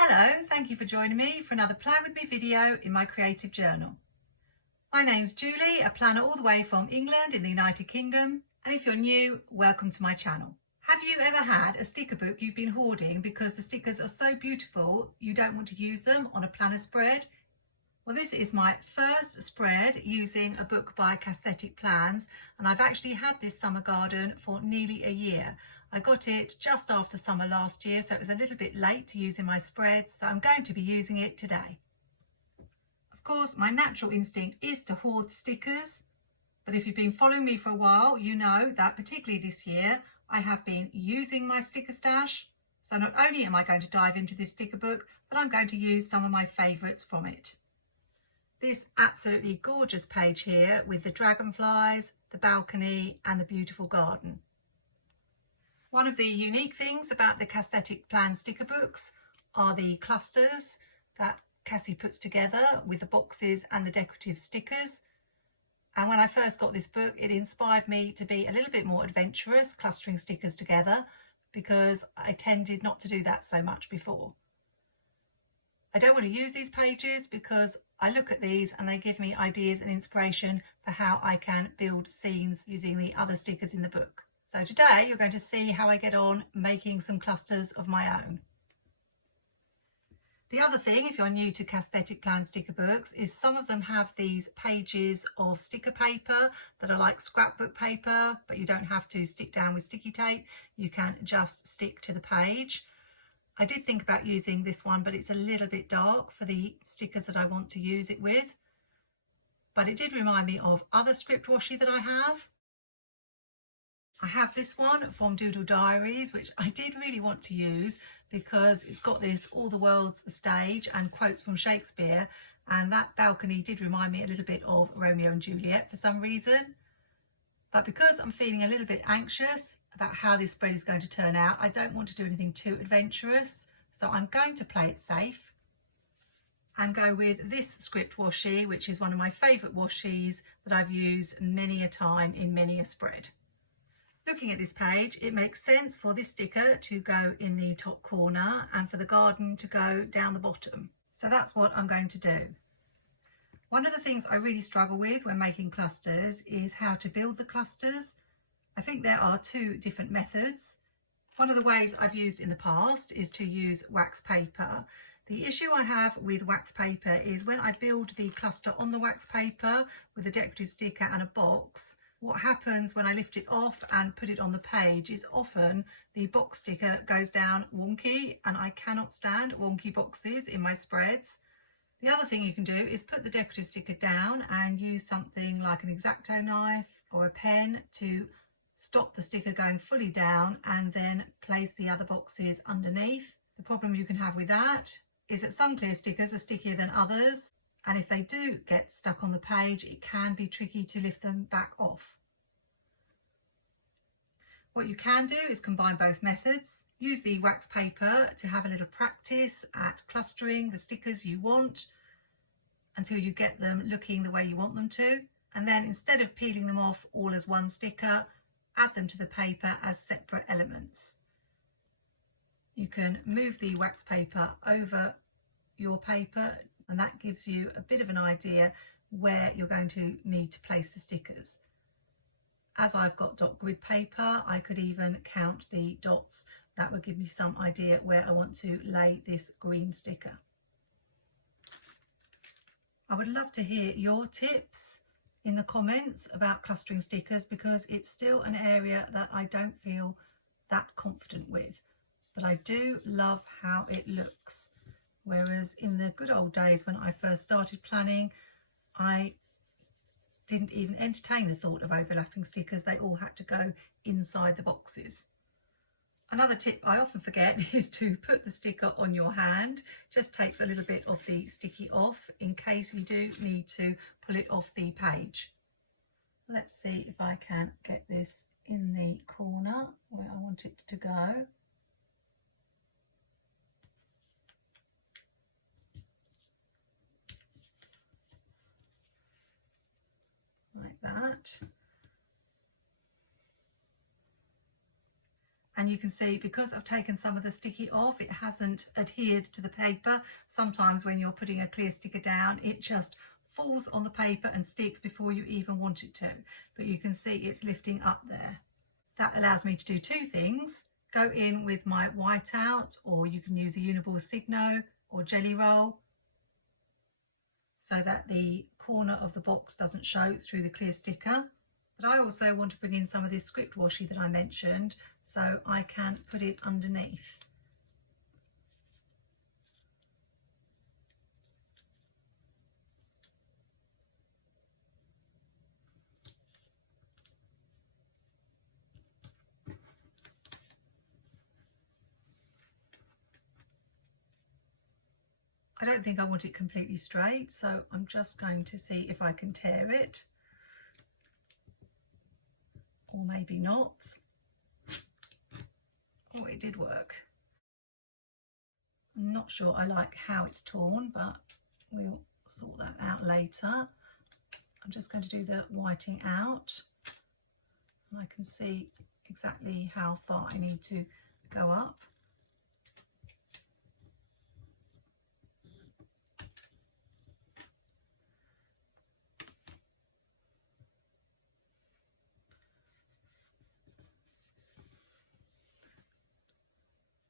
Hello, thank you for joining me for another Plan With Me video in my creative journal. My name's Julie, a planner all the way from England in the United Kingdom, and if you're new, welcome to my channel. Have you ever had a sticker book you've been hoarding because the stickers are so beautiful you don't want to use them on a planner spread? Well, this is my first spread using a book by Cassthetic Plans, and I've actually had this summer garden for nearly a year. I got it just after summer last year, so it was a little bit late to use in my spreads, so I'm going to be using it today. Of course, my natural instinct is to hoard stickers, but if you've been following me for a while, you know that particularly this year, I have been using my sticker stash. So not only am I going to dive into this sticker book, but I'm going to use some of my favourites from it. This absolutely gorgeous page here with the dragonflies, the balcony and the beautiful garden. One of the unique things about the Cassthetic Plans sticker books are the clusters that Cassie puts together with the boxes and the decorative stickers. And when I first got this book, it inspired me to be a little bit more adventurous, clustering stickers together, because I tended not to do that so much before. I don't want to use these pages because I look at these and they give me ideas and inspiration for how I can build scenes using the other stickers in the book. So today you're going to see how I get on making some clusters of my own. The other thing, if you're new to Cassthetic Plan sticker books, is some of them have these pages of sticker paper that are like scrapbook paper, but you don't have to stick down with sticky tape. You can just stick to the page. I did think about using this one, but it's a little bit dark for the stickers that I want to use it with. But it did remind me of other script washi that I have. I have this one from Doodle Diaries, which I did really want to use because it's got this all the world's a stage and quotes from Shakespeare, and that balcony did remind me a little bit of Romeo and Juliet for some reason. But because I'm feeling a little bit anxious about how this spread is going to turn out, I don't want to do anything too adventurous, so I'm going to play it safe and go with this script washi, which is one of my favourite washis that I've used many a time in many a spread. Looking at this page, it makes sense for this sticker to go in the top corner and for the garden to go down the bottom. So that's what I'm going to do. One of the things I really struggle with when making clusters is how to build the clusters. I think there are two different methods. One of the ways I've used in the past is to use wax paper. The issue I have with wax paper is when I build the cluster on the wax paper with a decorative sticker and a box, what happens when I lift it off and put it on the page is often the box sticker goes down wonky, and I cannot stand wonky boxes in my spreads. The other thing you can do is put the decorative sticker down and use something like an X-Acto knife or a pen to stop the sticker going fully down and then place the other boxes underneath. The problem you can have with that is that some clear stickers are stickier than others, and if they do get stuck on the page, it can be tricky to lift them back off. What you can do is combine both methods. Use the wax paper to have a little practice at clustering the stickers you want until you get them looking the way you want them to. And then instead of peeling them off all as one sticker, add them to the paper as separate elements. You can move the wax paper over your paper, and that gives you a bit of an idea where you're going to need to place the stickers. As I've got dot grid paper, I could even count the dots. That would give me some idea where I want to lay this green sticker. I would love to hear your tips in the comments about clustering stickers, because it's still an area that I don't feel that confident with, but I do love how it looks. Whereas in the good old days when I first started planning, I didn't even entertain the thought of overlapping stickers. They all had to go inside the boxes. Another tip I often forget is to put the sticker on your hand. Just takes a little bit of the sticky off in case you do need to pull it off the page. Let's see if I can get this in the corner where I want it to go. Like that. And you can see, because I've taken some of the sticky off, it hasn't adhered to the paper. Sometimes when you're putting a clear sticker down, it just falls on the paper and sticks before you even want it to. But you can see it's lifting up there. That allows me to do two things. Go in with my whiteout, or you can use a Uniball Signo or Jelly Roll, so that the corner of the box doesn't show through the clear sticker. But I also want to bring in some of this script washi that I mentioned, so I can put it underneath. I don't think I want it completely straight, so I'm just going to see if I can tear it. Or maybe not. Oh, it did work. I'm not sure I like how it's torn, but we'll sort that out later. I'm just going to do the whiting out. I can see exactly how far I need to go up.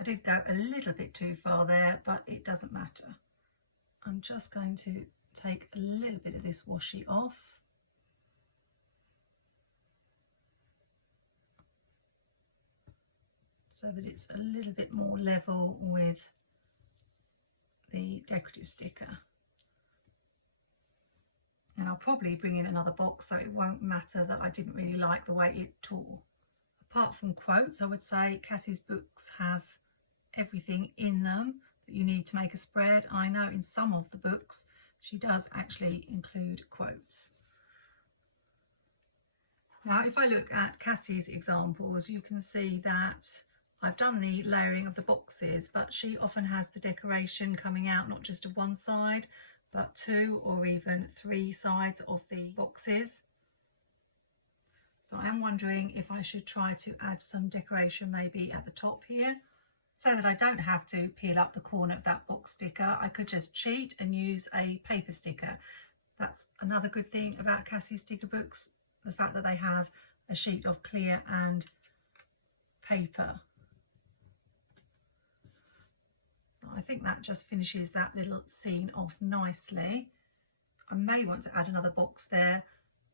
I did go a little bit too far there, but it doesn't matter. I'm just going to take a little bit of this washi off. So that it's a little bit more level with the decorative sticker. And I'll probably bring in another box so it won't matter that I didn't really like the way it tore. Apart from quotes, I would say Cassie's books have everything in them that you need to make a spread. I know in some of the books she does actually include quotes. Now if I look at Cassie's examples, you can see that I've done the layering of the boxes, but she often has the decoration coming out not just of one side, but two or even three sides of the boxes. So I am wondering if I should try to add some decoration maybe at the top here, so that I don't have to peel up the corner of that box sticker. I could just cheat and use a paper sticker. That's another good thing about Cassie's sticker books, the fact that they have a sheet of clear and paper. So I think that just finishes that little scene off nicely. I may want to add another box there,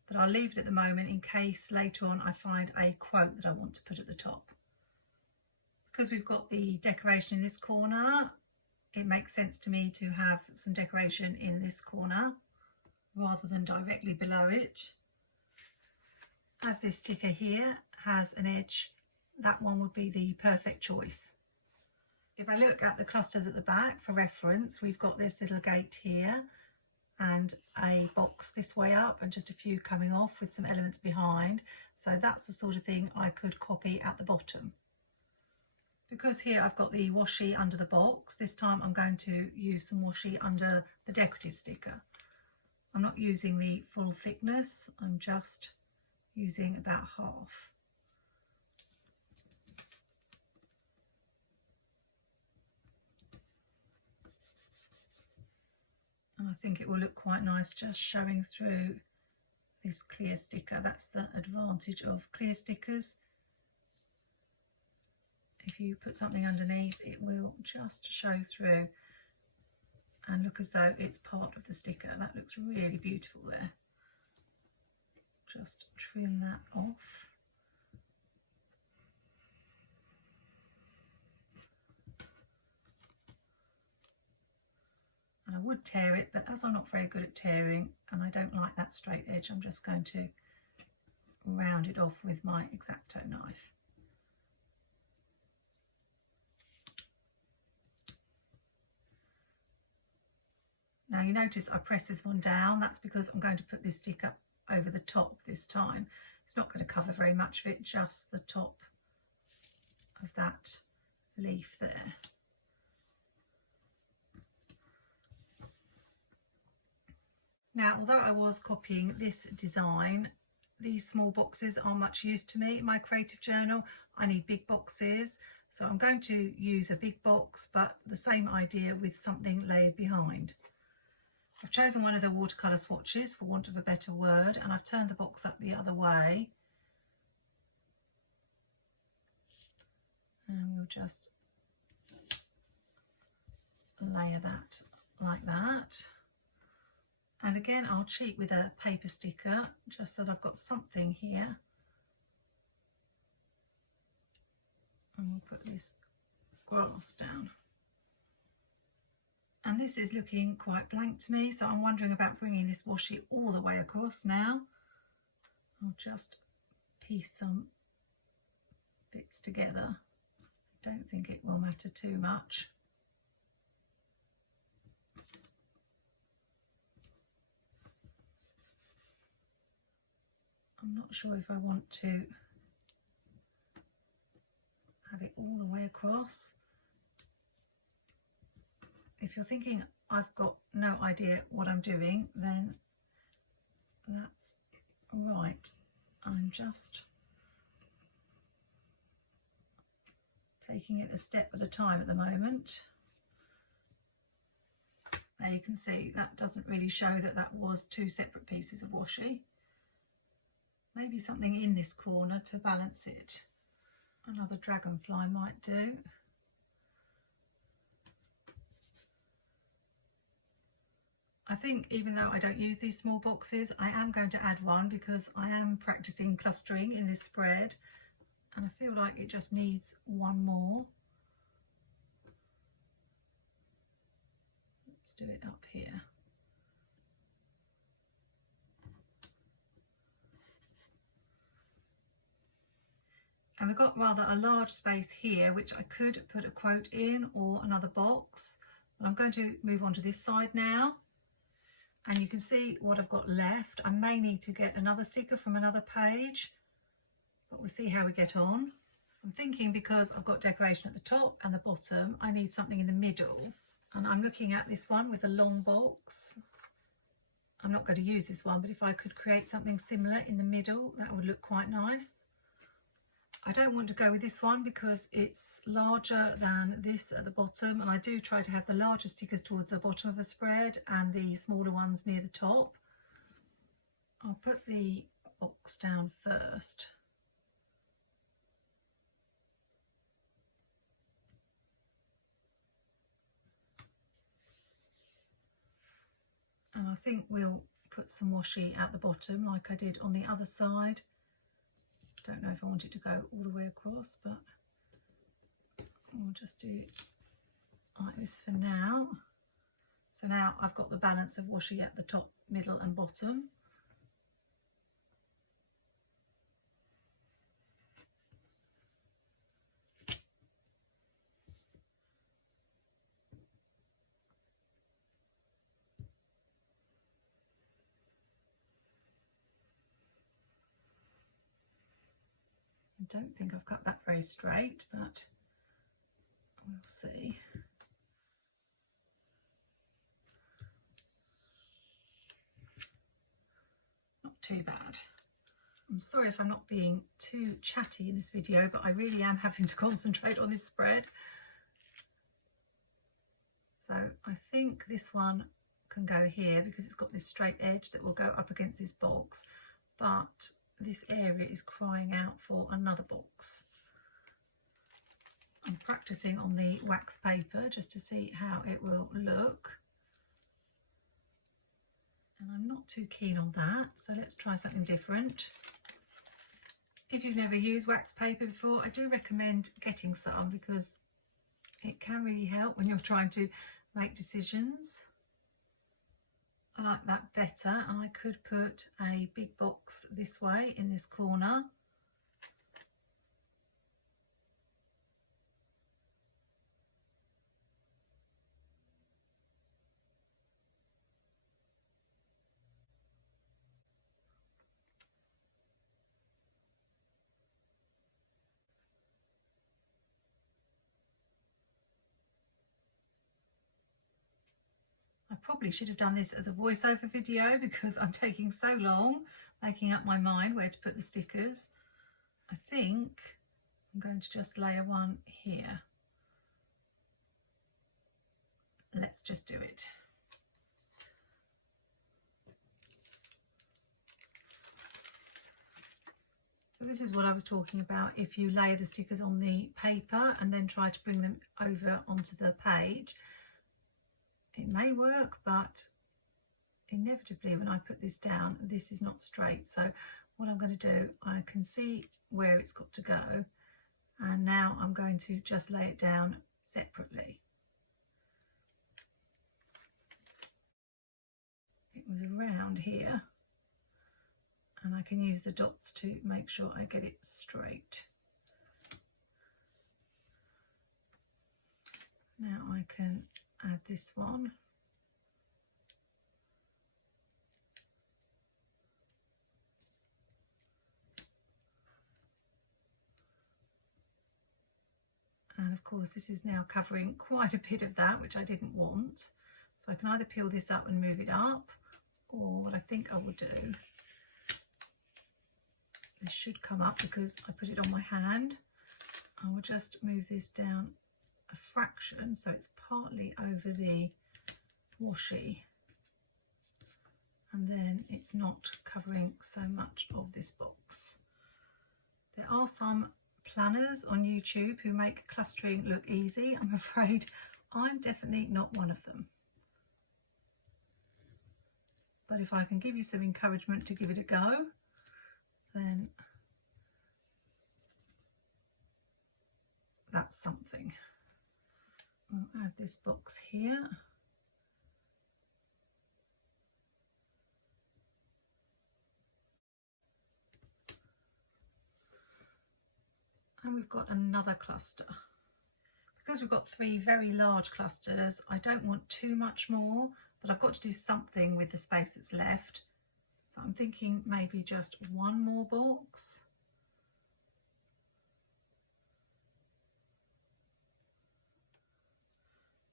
but I'll leave it at the moment in case later on I find a quote that I want to put at the top. Because we've got the decoration in this corner, it makes sense to me to have some decoration in this corner rather than directly below it. As this sticker here has an edge, that one would be the perfect choice. If I look at the clusters at the back for reference, we've got this little gate here and a box this way up and just a few coming off with some elements behind. So that's the sort of thing I could copy at the bottom. Because here I've got the washi under the box, this time I'm going to use some washi under the decorative sticker. I'm not using the full thickness, I'm just using about half. And I think it will look quite nice just showing through this clear sticker. That's the advantage of clear stickers. If you put something underneath, it will just show through and look as though it's part of the sticker. That looks really beautiful there. Just trim that off. And I would tear it, but as I'm not very good at tearing and I don't like that straight edge, I'm just going to round it off with my X-Acto knife. Now you notice I press this one down. That's because I'm going to put this sticker over the top this time. It's not going to cover very much of it, just the top of that leaf there. Now, although I was copying this design, these small boxes are much use to me in my creative journal. I need big boxes, so I'm going to use a big box, but the same idea with something layered behind. I've chosen one of the watercolour swatches, for want of a better word, and I've turned the box up the other way. And we'll just layer that like that. And again, I'll cheat with a paper sticker, just so that I've got something here. And we'll put this grass down. And this is looking quite blank to me, so I'm wondering about bringing this washi all the way across now. I'll just piece some bits together. Don't think it will matter too much. I'm not sure if I want to have it all the way across. If you're thinking I've got no idea what I'm doing, then that's right. I'm just taking it a step at a time at the moment. There you can see that doesn't really show that that was two separate pieces of washi. Maybe something in this corner to balance it. Another dragonfly might do. I think even though I don't use these small boxes, I am going to add one because I am practicing clustering in this spread, and I feel like it just needs one more. Let's do it up here. And we've got rather a large space here, which I could put a quote in or another box. But I'm going to move on to this side now. And you can see what I've got left. I may need to get another sticker from another page, but we'll see how we get on. I'm thinking because I've got decoration at the top and the bottom, I need something in the middle. And I'm looking at this one with a long box. I'm not going to use this one, but if I could create something similar in the middle, that would look quite nice. I don't want to go with this one because it's larger than this at the bottom, and I do try to have the larger stickers towards the bottom of a spread and the smaller ones near the top. I'll put the box down first. And I think we'll put some washi at the bottom like I did on the other side. Don't know if I want it to go all the way across, but we'll just do it like this for now. So now I've got the balance of washi at the top, middle and bottom. I don't think I've cut that very straight, but we'll see. Not too bad. I'm sorry if I'm not being too chatty in this video, but I really am having to concentrate on this spread. So I think this one can go here because it's got this straight edge that will go up against this box, but this area is crying out for another box. I'm practicing on the wax paper just to see how it will look. And I'm not too keen on that, so let's try something different. If you've never used wax paper before, I do recommend getting some because it can really help when you're trying to make decisions. I like that better, and I could put a big box this way in this corner. I probably should have done this as a voiceover video because I'm taking so long making up my mind where to put the stickers. I think I'm going to just layer one here. Let's just do it. So this is what I was talking about. If you layer the stickers on the paper and then try to bring them over onto the page, it may work, but inevitably when I put this down, this is not straight. So what I'm going to do, I can see where it's got to go, and now I'm going to just lay it down separately. It was around here, and I can use the dots to make sure I get it straight. Now I can add this one. And of course this is now covering quite a bit of that, which I didn't want. So I can either peel this up and move it up, or what I think I will do, this should come up because I put it on my hand. I will just move this down a fraction so it's partly over the washi, and then it's not covering so much of this box. There are some planners on YouTube who make clustering look easy. I'm afraid I'm definitely not one of them. But if I can give you some encouragement to give it a go, then that's something. I'll add this box here. And we've got another cluster. Because we've got three very large clusters, I don't want too much more, but I've got to do something with the space that's left. So I'm thinking maybe just one more box.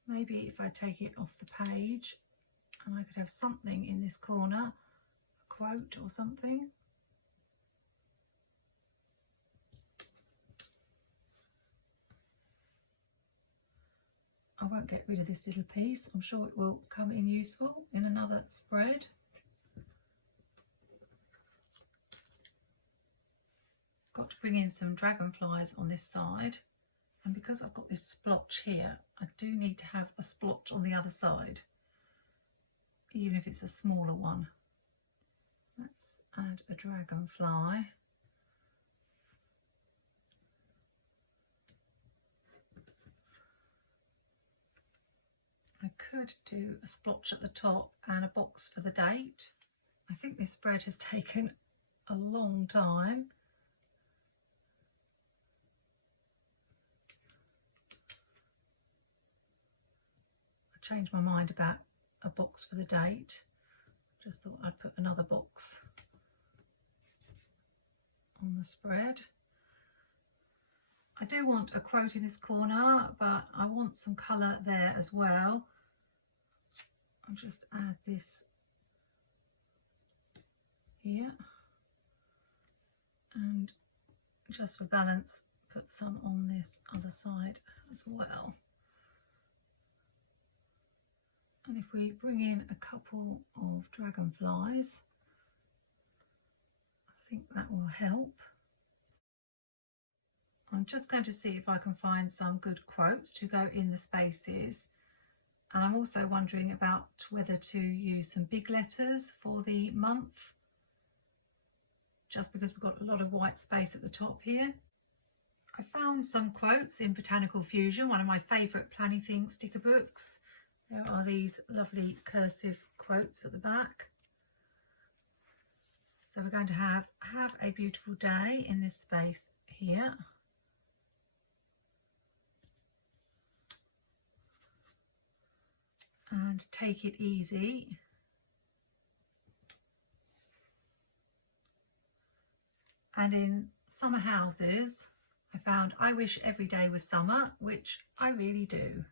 Maybe if I take it off the page and I could have something in this corner, a quote or something. I won't get rid of this little piece. I'm sure it will come in useful in another spread. Got to bring in some dragonflies on this side, and because I've got this splotch here, I do need to have a splotch on the other side, even if it's a smaller one. Let's add a dragonfly. I could do a splotch at the top and a box for the date. I think this spread has taken a long time. I changed my mind about a box for the date. Just thought I'd put another box on the spread. I do want a quote in this corner, but I want some colour there as well. I'll just add this here, and just for balance put some on this other side as well. And if we bring in a couple of dragonflies, I think that will help. I'm just going to see if I can find some good quotes to go in the spaces. And I'm also wondering about whether to use some big letters for the month, just because we've got a lot of white space at the top here. I found some quotes in Botanical Fusion, one of my favourite planning thing sticker books. There are these lovely cursive quotes at the back. So we're going to have a beautiful day in this space here. And take it easy. And in summer houses, I found I wish every day was summer, which I really do.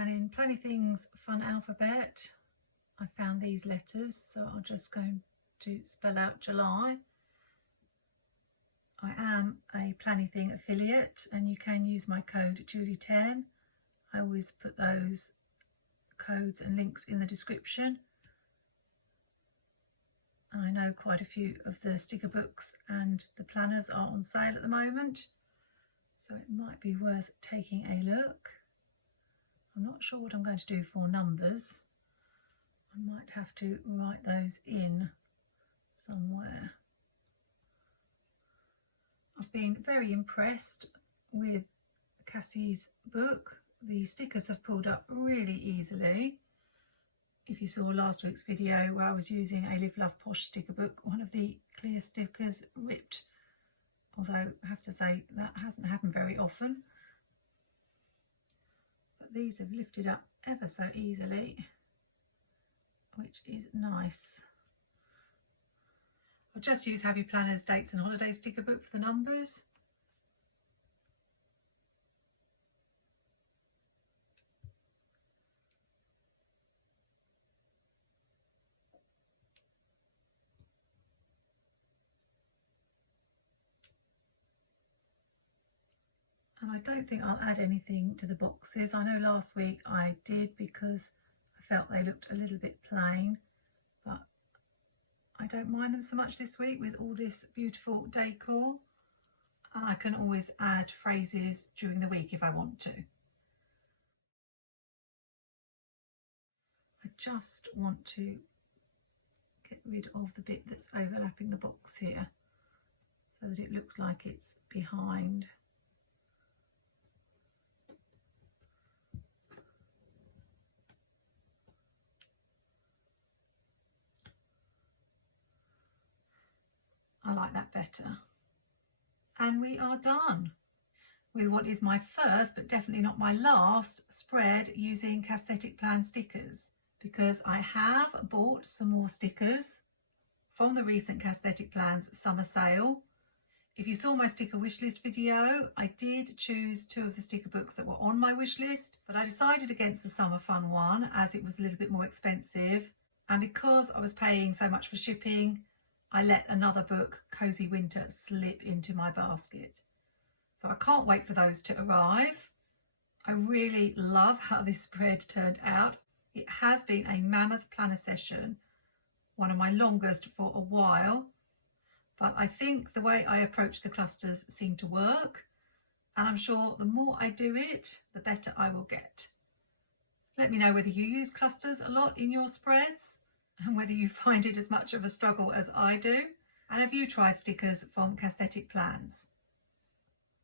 And in Planning Things Fun Alphabet, I found these letters, so I'm just going to spell out July. I am a Planning Thing affiliate, and you can use my code Julie10. I always put those codes and links in the description. And I know quite a few of the sticker books and the planners are on sale at the moment, so it might be worth taking a look. I'm not sure what I'm going to do for numbers. I might have to write those in somewhere. I've been very impressed with Cassie's book. The stickers have pulled up really easily. If you saw last week's video where I was using a Live Love Posh sticker book, one of the clear stickers ripped, although I have to say that hasn't happened very often. But these have lifted up ever so easily, which is nice. I'll just use Happy Planner's Dates and Holiday sticker book for the numbers. And I don't think I'll add anything to the boxes. I know last week I did because I felt they looked a little bit plain, but I don't mind them so much this week with all this beautiful decor. And I can always add phrases during the week if I want to. I just want to get rid of the bit that's overlapping the box here so that it looks like it's behind. I like that better. And we are done with what is my first, but definitely not my last, spread using Cassthetic Plan stickers, because I have bought some more stickers from the recent Cassthetic Plans summer sale. If you saw my sticker wishlist video, I did choose 2 of the sticker books that were on my wish list, but I decided against the Summer Fun one as it was a little bit more expensive. And because I was paying so much for shipping, I let another book, Cozy Winter, slip into my basket. So I can't wait for those to arrive. I really love how this spread turned out. It has been a mammoth planner session, one of my longest for a while, but I think the way I approach the clusters seemed to work, and I'm sure the more I do it, the better I will get. Let me know whether you use clusters a lot in your spreads, and whether you find it as much of a struggle as I do, and have you tried stickers from Cassthetic Plans?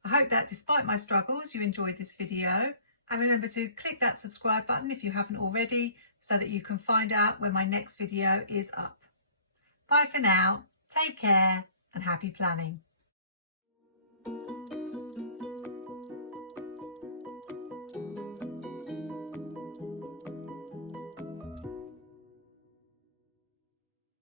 I hope that despite my struggles you enjoyed this video, and remember to click that subscribe button if you haven't already so that you can find out when my next video is up. Bye for now, take care and happy planning.